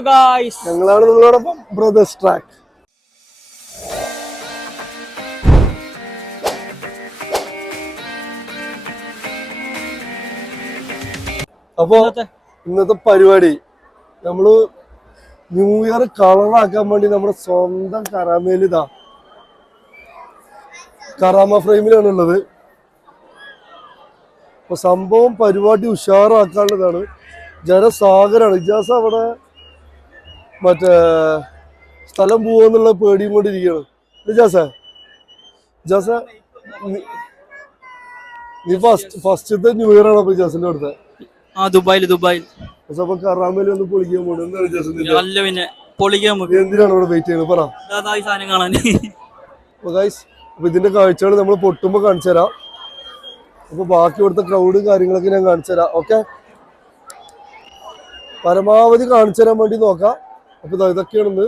Guys ഞങ്ങളാണ് നിങ്ങളോടൊപ്പം brothers track അപ്പോ ഇന്നത്തെ പരിപാടി നമ്മൾ ന്യൂ ഇയർ കളറാക്കാൻ വേണ്ടി നമ്മുടെ സ്വന്തം കറാമേലിതാ കറാമ ഫ്രെയിമിലാണ് ഉള്ളത്. അപ്പൊ സംഭവം പരിപാടി ഉഷാറാക്കാനുള്ളതാണ്. ജനസാഗരാണ്. ഇജാസ് അവിടെ മറ്റേ സ്ഥലം പോവെന്നുള്ള പേടിയും കൊണ്ടിരിക്കുകയാണ് ഇജാസ ജാസ. നീ- ഫസ്റ്റ് ഫസ്റ്റത്തെ ന്യൂ ഇയർ ആണ് അപ്പൊ ഇജാസിന്റെ അടുത്ത്. ആ ദുബായിൽ ദുബായിൽ. പക്ഷെ അപ്പൊ കറാമേലി ഒന്ന് പൊളിക്കാൻ പോകണം എന്താണ് ഇജാസ് നിന്റെ? നല്ല പിന്നെ പൊളിക്കാൻ എന്തിനാണ് ഇവിടെ വെയിറ്റ് ചെയ്യുന്നത്? പറ. ഈ സാധനം കാണാൻ. അപ്പൊ ഗൈസ് അപ്പൊ ഇതിന്റെ കാഴ്ചകൾ നമ്മൾ പൊട്ടുമ്പോ കാണിച്ചു തരാം. അപ്പൊ ബാക്കി ഇവിടുത്തെ ക്രൗഡും കാര്യങ്ങളൊക്കെ ഞാൻ കാണിച്ചു തരാം. ഓക്കെ പരമാവധി കാണിച്ചു തരാൻ വേണ്ടി നോക്കാം. അപ്പൊ ദാ ഇതൊക്കെയാണെന്ന്.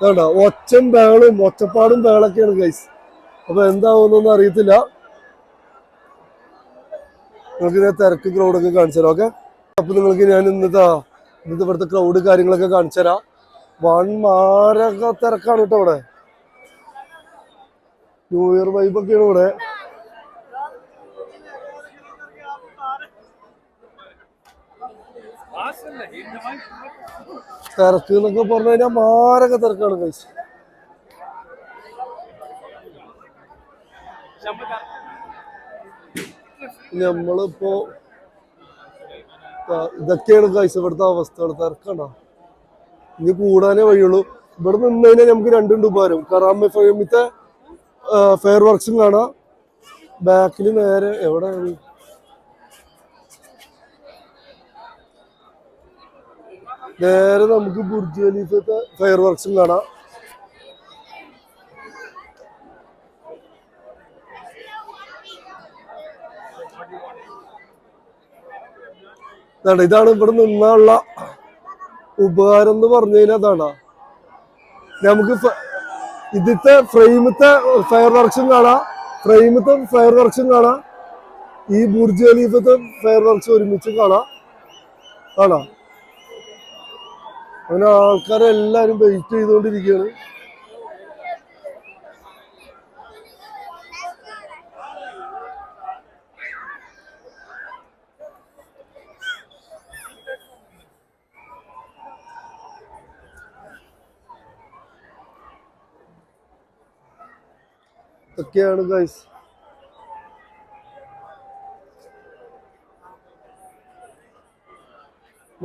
വേണ്ട ഒച്ചം ബേളും ഒച്ചപ്പാടും ബേളൊക്കെയാണ് ഗൈസ് അപ്പൊ എന്താവുന്നൊന്നും അറിയത്തില്ല. നിങ്ങൾക്ക് ഞാൻ തിരക്ക് ക്രൗഡൊക്കെ കാണിച്ചു തരാം ഓക്കെ അപ്പൊ നിങ്ങൾക്ക് ഞാൻ ഇന്നത്തെ ഇന്നത്തെ ഇവിടുത്തെ ക്രൗഡ് കാര്യങ്ങളൊക്കെ കാണിച്ചു തരാം. വൺ മാരക തിരക്കാണ് കേട്ടോ അവിടെ ന്യൂ ഇയർ വൈബൊക്കെയാണ് ഇവിടെ. തിരക്ക് എന്നൊക്കെ പറഞ്ഞു കഴിഞ്ഞാൽ മാരക തിരക്കാണ് കഴിച്ച് നമ്മളിപ്പോ ഇതൊക്കെയാണ് കഴിച്ച ഇവിടുത്തെ അവസ്ഥകൾ തിരക്കണ്ടോ ഇനി കൂടാനേ വഴിയുള്ളൂ. ഇവിടെ നിന്ന് കഴിഞ്ഞാൽ നമുക്ക് രണ്ടുണ്ട് ഉപകാരം കറാമ ഫെമിത്തെ ഫെയർ വർക്സും കാണാം. ബാക്കിൽ നേരെ എവിടെയാണ്? നേരെ നമുക്ക് ബുർജ് ഖലീഫത്തെ ഫയർ വർക്ക്സും കാണാം. ഇതാണ് ഇവിടെ നിന്നുള്ള ഉപകാരം എന്ന് പറഞ്ഞു കഴിഞ്ഞാൽ അതാണ്. നമുക്ക് ഇതിത്തെ ഫ്രെയിമത്തെ ഫയർ വർക്ക്സും കാണാം. ഫ്രെയിമത്തെ ഫയർ വർക്ക്സും കാണാം. ഈ ബുർജ് ഖലീഫത്തെ ഫയർ വർക്ക്സ് ഒരുമിച്ച് കാണാം. കാണാം. അങ്ങനെ ആൾക്കാരെല്ലാരും വെയിറ്റ് ചെയ്തുകൊണ്ടിരിക്കുകയാണ്. ഒക്കെയാണ് ഗൈസ്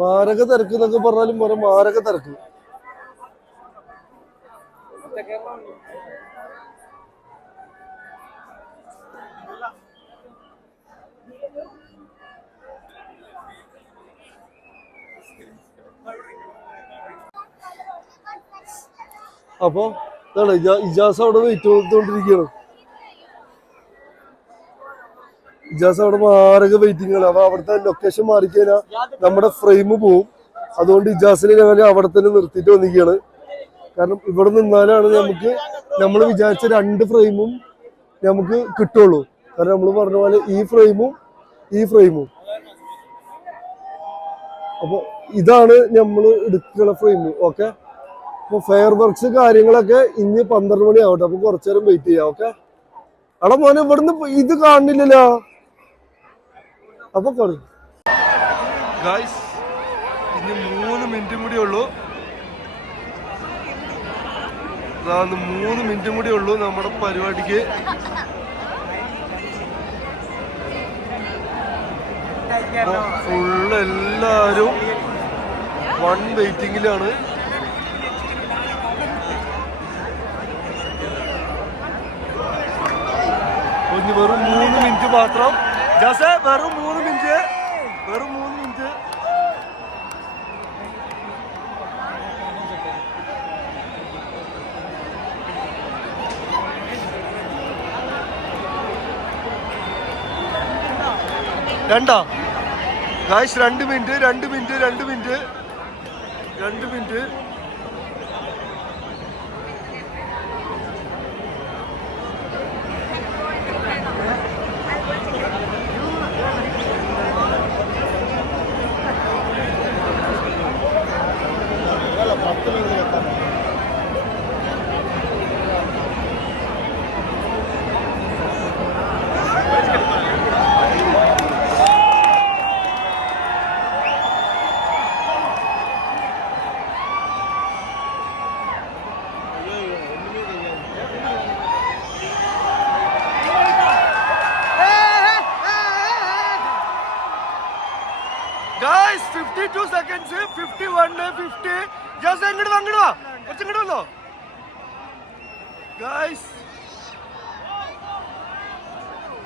മാരക തിരക്ക് എന്നൊക്കെ പറഞ്ഞാലും പോരാ മാരക തിരക്ക്. അപ്പൊ ഇജാസ് അവിടെ വെയിറ്റ് ചെയ്തുകൊണ്ടിരിക്കുകയാണ് ഇജാസ് അവിടെ മാരക വെയിറ്റിംഗ് ആണ്. അപ്പൊ അവിടുത്തെ ലൊക്കേഷൻ മാറിക്കഴിഞ്ഞാൽ നമ്മുടെ ഫ്രെയിം പോവും. അതുകൊണ്ട് ഇജാസിനെ ഞങ്ങൾ അവിടെ തന്നെ നിർത്തിയിട്ട് വന്നിരിക്കുകയാണ്. കാരണം ഇവിടെ നിന്നാലാണ് നമുക്ക് നമ്മൾ വിചാരിച്ച രണ്ട് ഫ്രെയിമും നമുക്ക് കിട്ടുള്ളൂ. കാരണം നമ്മൾ പറഞ്ഞ പോലെ ഈ ഫ്രെയിമും ഈ ഫ്രെയിമും അപ്പൊ ഇതാണ് നമ്മൾ എടുക്കുന്ന ഫ്രെയിം ഓക്കെ അപ്പൊ ഫെയർ വർക്ക്സ് കാര്യങ്ങളൊക്കെ ഇനി പന്ത്രണ്ട് മണി അപ്പൊ കുറച്ചു നേരം വെയിറ്റ് ചെയ്യാം ഓക്കെ അവിടെ മോനെ ഇവിടുന്ന് ഇത് കാണുന്നില്ലല്ലോ. അപ്പൊ ഗായ്സ് ഇനി മൂന്ന് മിനിറ്റും കൂടി ഉള്ളൂ. ഒന്ന് മൂന്ന് മിനിറ്റും കൂടി ഉള്ളൂ നമ്മുടെ പരിപാടിക്ക്. ഫുള്ള് എല്ലാരും വൺ വെയിറ്റിംഗിലാണ് ഇനി വെറും മൂന്ന് മിനിറ്റ് മാത്രം. ജാസേ വെറും മൂന്ന് മിനിറ്റ്. വെറും മൂന്ന് മിനിറ്റ്. രണ്ടോ? ഗായ്സ് രണ്ട് മിനിറ്റ് രണ്ട് മിനിറ്റ് രണ്ട് മിനിറ്റ്. രണ്ട് minute guys fifty two seconds fifty one fifty Jose ഇങ്ങോട്ട് വാ കുറച്ച് ഇങ്ങോട്ട് വന്നോ? ഗൈസ്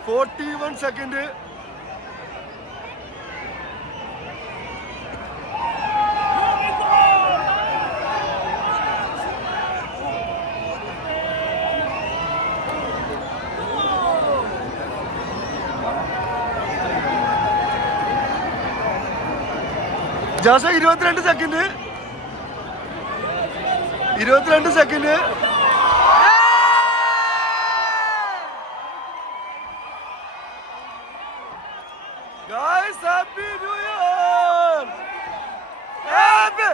ഫോർട്ടി വൺ സെക്കൻഡ് ജാസ ഇരുപത്തിരണ്ട് സെക്കൻഡ്. ഇരുപത്തിരണ്ട് second. Guys, happy New Year! Happy!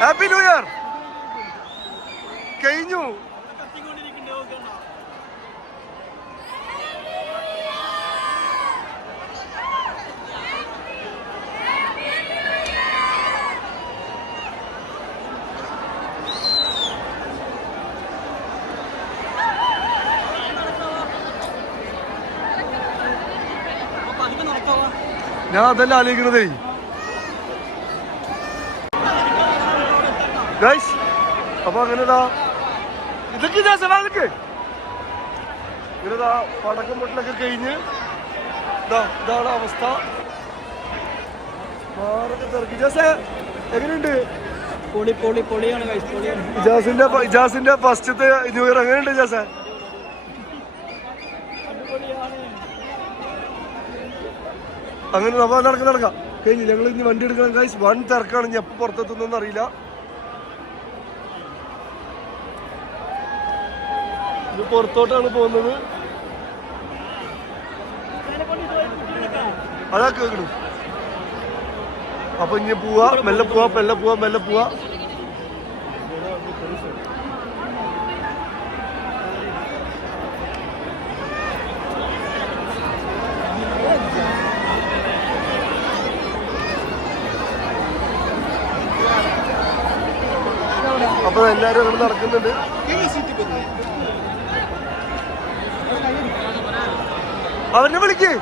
Happy new year കഴിഞ്ഞു. ഞാൻ അതല്ല ആലോചിക്കണതേ ഗൈസ് അപ്പൊ അങ്ങനെതാ. ഇതൊക്കെ ഇതാ സവാലക്ക് ഇങ്ങനെതാ പടക്കം പൊട്ടലൊക്കെ കഴിഞ്ഞ് ഇതാ ഇതാണ് അവസ്ഥ. മാറൊക്കെ തിരക്കി ഇജാസേ എങ്ങനെയുണ്ട്? പൊളി പൊളി പൊളിയാണ് ഇജാസിന്റെ ഇജാസിന്റെ ഫസ്റ്റത്തെ ന്യൂ ഇയർ എങ്ങനെയുണ്ട് ഇജാസേ അങ്ങനെ നമ്മൾ നടക്കാം നടക്കാം. കഴിഞ്ഞു ഞങ്ങൾ ഇനി വണ്ടി എടുക്കണം. ഗൈസ് വൺ തിരക്കാണ്. ഇനി എപ്പോൾ പുറത്തെത്തുന്നതെന്ന് അറിയില്ല. ഇത് പുറത്തോട്ടാണ് പോകുന്നത്. അതാ കേൾക്കണു. അപ്പൊ ഇനി പോവാ മെല്ലെ പോവാ മെല്ലെ പോവാ മെല്ലെ പോവാ. അപ്പൊ എല്ലാരും അവിടെ നടക്കുന്നുണ്ട്. അവനെ വിളിക്കേ.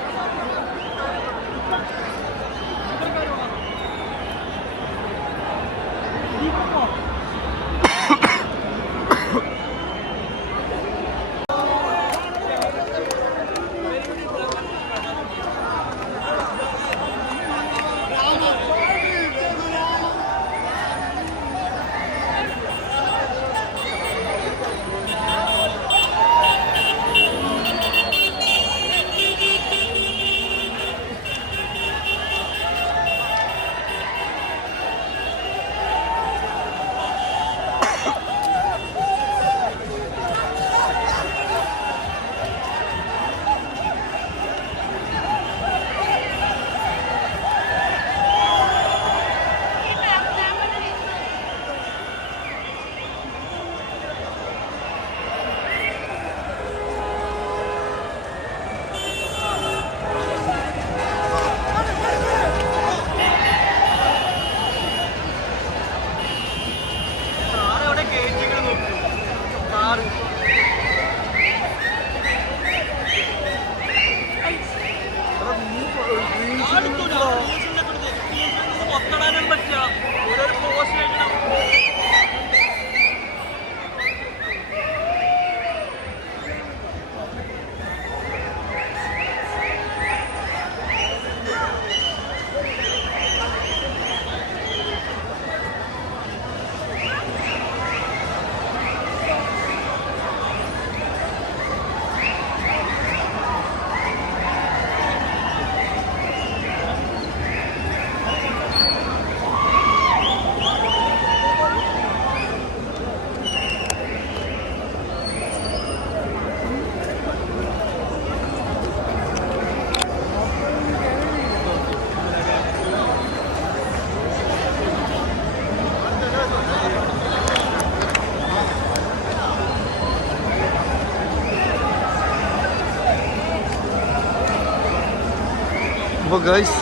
അപ്പൊ ഗൈസ്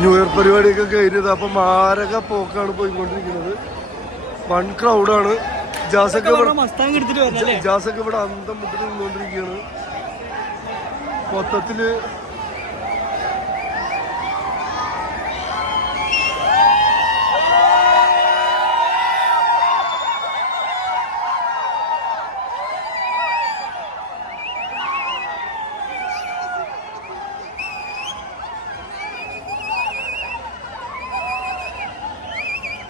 ന്യൂ ഇയർ പരിപാടിയൊക്കെ കഴിഞ്ഞത്. അപ്പൊ മാരക പോക്കാണ് പോയിക്കൊണ്ടിരിക്കുന്നത്. വൺ ക്രൗഡാണ് ജാസൊക്കെ ഇവിടെ ജാസൊക്കെ ഇവിടെ അന്തം മുട്ടിൽ നിന്നുകൊണ്ടിരിക്കുകയാണ്. മൊത്തത്തിൽ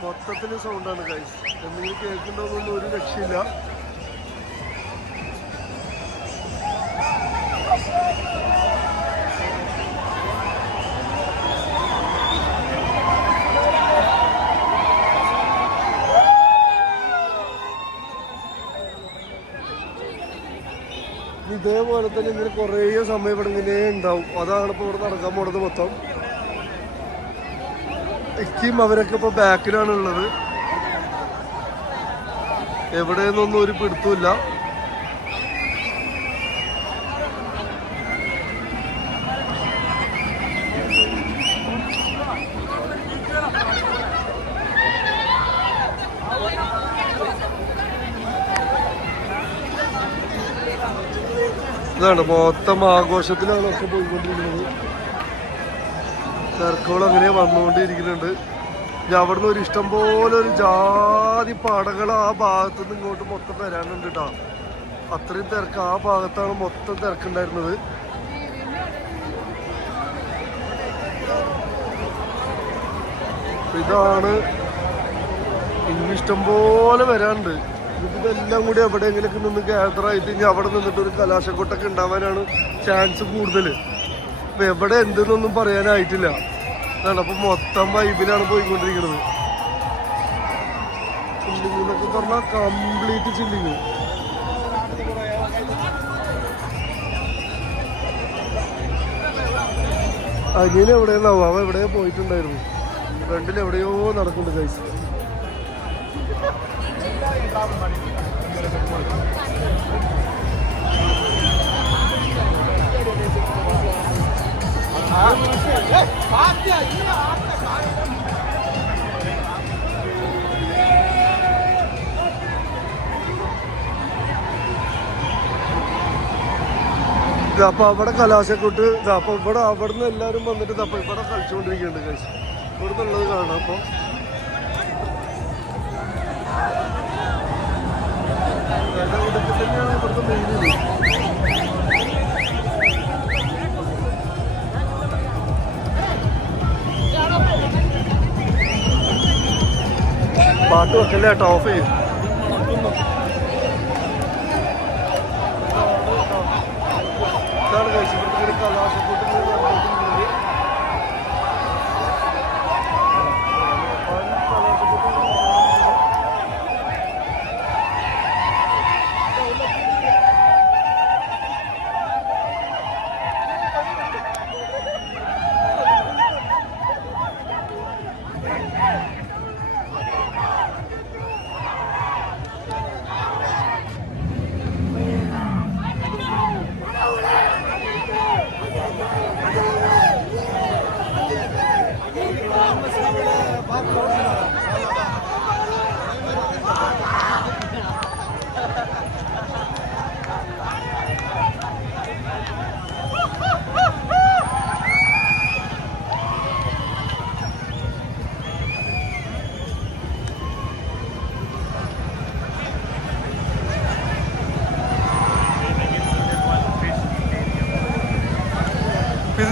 മൊത്തത്തിൽ സൗണ്ടാണ് ഗൈസ് എന്തെങ്കിലും കേൾക്കുന്നതൊന്നും ഒരു രക്ഷയില്ല. ഇതേപോലെ തന്നെ ഇങ്ങനെ കുറേ സമയം ഇവിടെ ഇങ്ങനെ ഉണ്ടാവും. അതാണ് ഇപ്പോൾ ഇവിടെ നടക്കാൻ പോണത് മൊത്തം. ഇക്കും അവരൊക്കെ ഇപ്പൊ ബാക്കിലാണ് ഉള്ളത് എവിടെയെന്നൊന്നും ഒരു പിടുത്തമില്ല ഇതാണ് മൊത്തം ആഘോഷത്തിലാണ് ഒക്കെ പോയിക്കൊണ്ടിരിക്കുന്നത്. തിരക്കുകൾ അങ്ങനെ വന്നുകൊണ്ടിരിക്കുന്നുണ്ട്. ഞാൻ അവിടുന്ന് ഒരു ഇഷ്ടം പോലെ ഒരു ജാതി പടകൾ ആ ഭാഗത്തു നിന്ന് ഇങ്ങോട്ട് മൊത്തം വരാനുണ്ട് കേട്ടോ അത്രയും തിരക്ക് ആ ഭാഗത്താണ് മൊത്തം തിരക്കുണ്ടായിരുന്നത്. ഇതാണ് ഇഷ്ടം പോലെ വരാനുണ്ട്. ഇതെല്ലാം കൂടി എവിടെയെങ്കിലൊക്കെ നിന്ന് ഗ്യാദർ ആയിട്ട് ഇനി അവിടെ നിന്നിട്ട് ഒരു കലാശക്കൊട്ടൊക്കെ ഉണ്ടാവാനാണ് ചാൻസ് കൂടുതൽ ഇപ്പൊ എവിടെ എന്തെന്നൊന്നും പറയാനായിട്ടില്ല. അതാണ് അപ്പൊ മൊത്തം വൈബിലാണ് പോയിക്കൊണ്ടിരിക്കുന്നത് എന്നൊക്കെ പറഞ്ഞാൽ കംപ്ലീറ്റ് ചില്ലിങ് അനിയൻ എവിടെയെന്നാവും അവൻ എവിടെയോ പോയിട്ടുണ്ടായിരുന്നു. ഫ്രണ്ടിൽ എവിടെയോ നടക്കുന്നുണ്ട് കൈസ് അപ്പൊ അവിടെ കലാശക്കൊട്ട് അപ്പൊ ഇവിടെ അവിടുന്ന് എല്ലാരും വന്നിട്ട് അപ്പൊ ഇവിടെ കളിച്ചുകൊണ്ടിരിക്കുന്നുണ്ട് കഴിച്ച് ഇവിടെ നിന്നുള്ളത് കാണാം അപ്പൊ. tô aqui, ele é tal.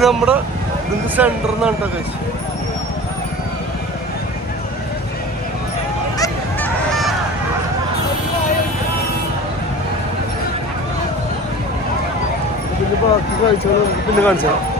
നമ്മുടെ ഇതിന്റെ സെന്റർ എന്നാണ് കേട്ടോ ബാക്കി കാഴ്ചകൾ പിന്നെ കാണിച്ചു